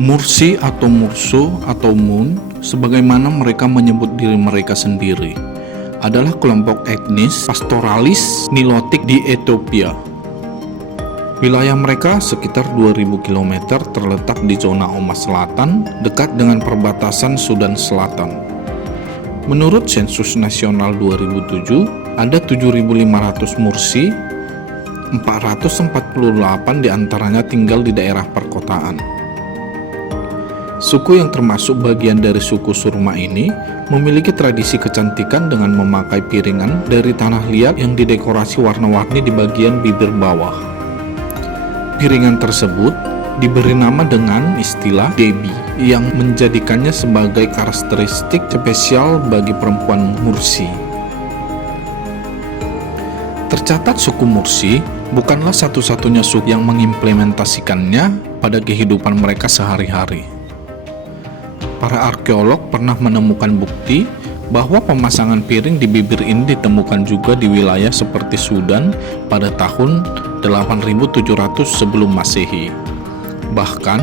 Mursi atau Murso atau Mun, sebagaimana mereka menyebut diri mereka sendiri, adalah kelompok etnis pastoralis Nilotik di Ethiopia. Wilayah mereka sekitar 2000 km terletak di zona Omas Selatan, dekat dengan perbatasan Sudan Selatan. Menurut sensus nasional 2007, ada 7.500 Mursi, 448 diantaranya tinggal di daerah perkotaan. Suku yang termasuk bagian dari suku Surma ini memiliki tradisi kecantikan dengan memakai piringan dari tanah liat yang didekorasi warna-warni di bagian bibir bawah. Piringan tersebut diberi nama dengan istilah Debi yang menjadikannya sebagai karakteristik spesial bagi perempuan Mursi. Tercatat suku Mursi bukanlah satu-satunya suku yang mengimplementasikannya pada kehidupan mereka sehari-hari. Para arkeolog pernah menemukan bukti bahwa pemasangan piring di bibir ini ditemukan juga di wilayah seperti Sudan pada tahun 8700 sebelum Masehi. Bahkan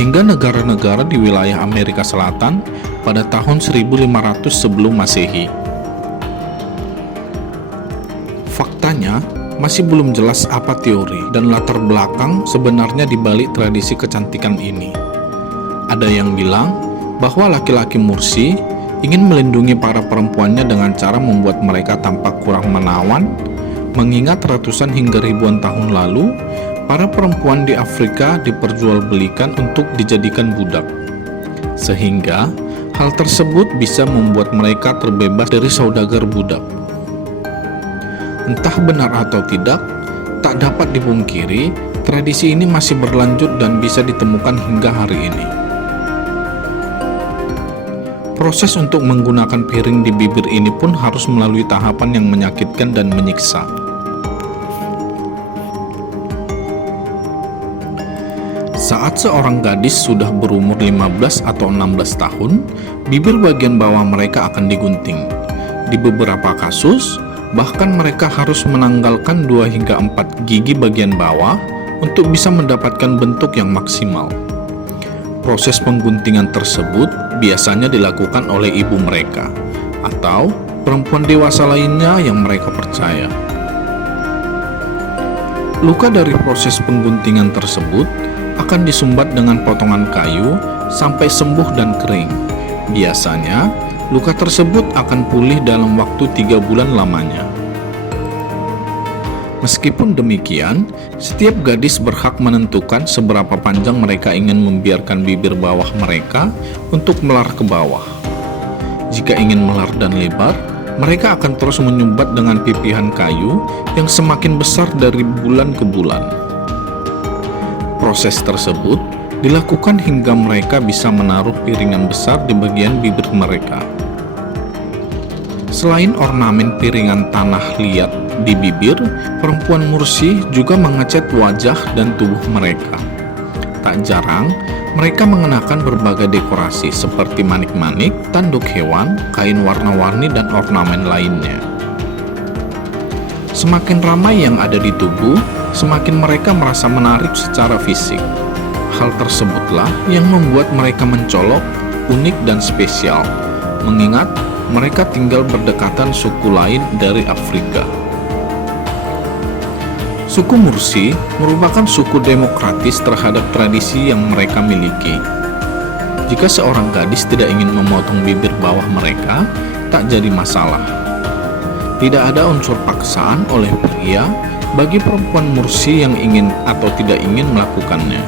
hingga negara-negara di wilayah Amerika Selatan pada tahun 1500 sebelum Masehi. Faktanya, masih belum jelas apa teori dan latar belakang sebenarnya di balik tradisi kecantikan ini. Ada yang bilang bahwa laki-laki Mursi ingin melindungi para perempuannya dengan cara membuat mereka tampak kurang menawan, mengingat ratusan hingga ribuan tahun lalu, para perempuan di Afrika diperjualbelikan untuk dijadikan budak. Sehingga, hal tersebut bisa membuat mereka terbebas dari saudagar budak. Entah benar atau tidak, tak dapat dipungkiri, tradisi ini masih berlanjut dan bisa ditemukan hingga hari ini. Proses untuk menggunakan piring di bibir ini pun harus melalui tahapan yang menyakitkan dan menyiksa. Saat seorang gadis sudah berumur 15 atau 16 tahun, bibir bagian bawah mereka akan digunting. Di beberapa kasus, bahkan mereka harus menanggalkan 2 hingga 4 gigi bagian bawah untuk bisa mendapatkan bentuk yang maksimal. Proses pengguntingan tersebut biasanya dilakukan oleh ibu mereka atau perempuan dewasa lainnya yang mereka percaya. Luka dari proses pengguntingan tersebut akan disumbat dengan potongan kayu sampai sembuh dan kering. Biasanya, luka tersebut akan pulih dalam waktu 3 bulan lamanya. Meskipun demikian, setiap gadis berhak menentukan seberapa panjang mereka ingin membiarkan bibir bawah mereka untuk melar ke bawah. Jika ingin melar dan lebar, mereka akan terus menyumbat dengan pipihan kayu yang semakin besar dari bulan ke bulan. Proses tersebut dilakukan hingga mereka bisa menaruh piringan besar di bagian bibir mereka. Selain ornamen piringan tanah liat di bibir, perempuan Mursi juga mengecat wajah dan tubuh mereka. Tak jarang, mereka mengenakan berbagai dekorasi seperti manik-manik, tanduk hewan, kain warna-warni, dan ornamen lainnya. Semakin ramai yang ada di tubuh, semakin mereka merasa menarik secara fisik. Hal tersebutlah yang membuat mereka mencolok, unik, dan spesial, mengingat mereka tinggal berdekatan suku lain dari Afrika. Suku Mursi merupakan suku demokratis terhadap tradisi yang mereka miliki. Jika seorang gadis tidak ingin memotong bibir bawah mereka, tak jadi masalah. Tidak ada unsur paksaan oleh pria bagi perempuan Mursi yang ingin atau tidak ingin melakukannya.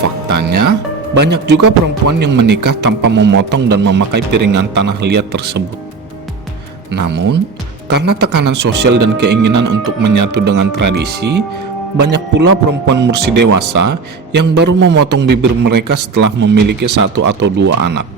Faktanya, banyak juga perempuan yang menikah tanpa memotong dan memakai piringan tanah liat tersebut. Namun, karena tekanan sosial dan keinginan untuk menyatu dengan tradisi, banyak pula perempuan Mursi dewasa yang baru memotong bibir mereka setelah memiliki 1 atau 2 anak.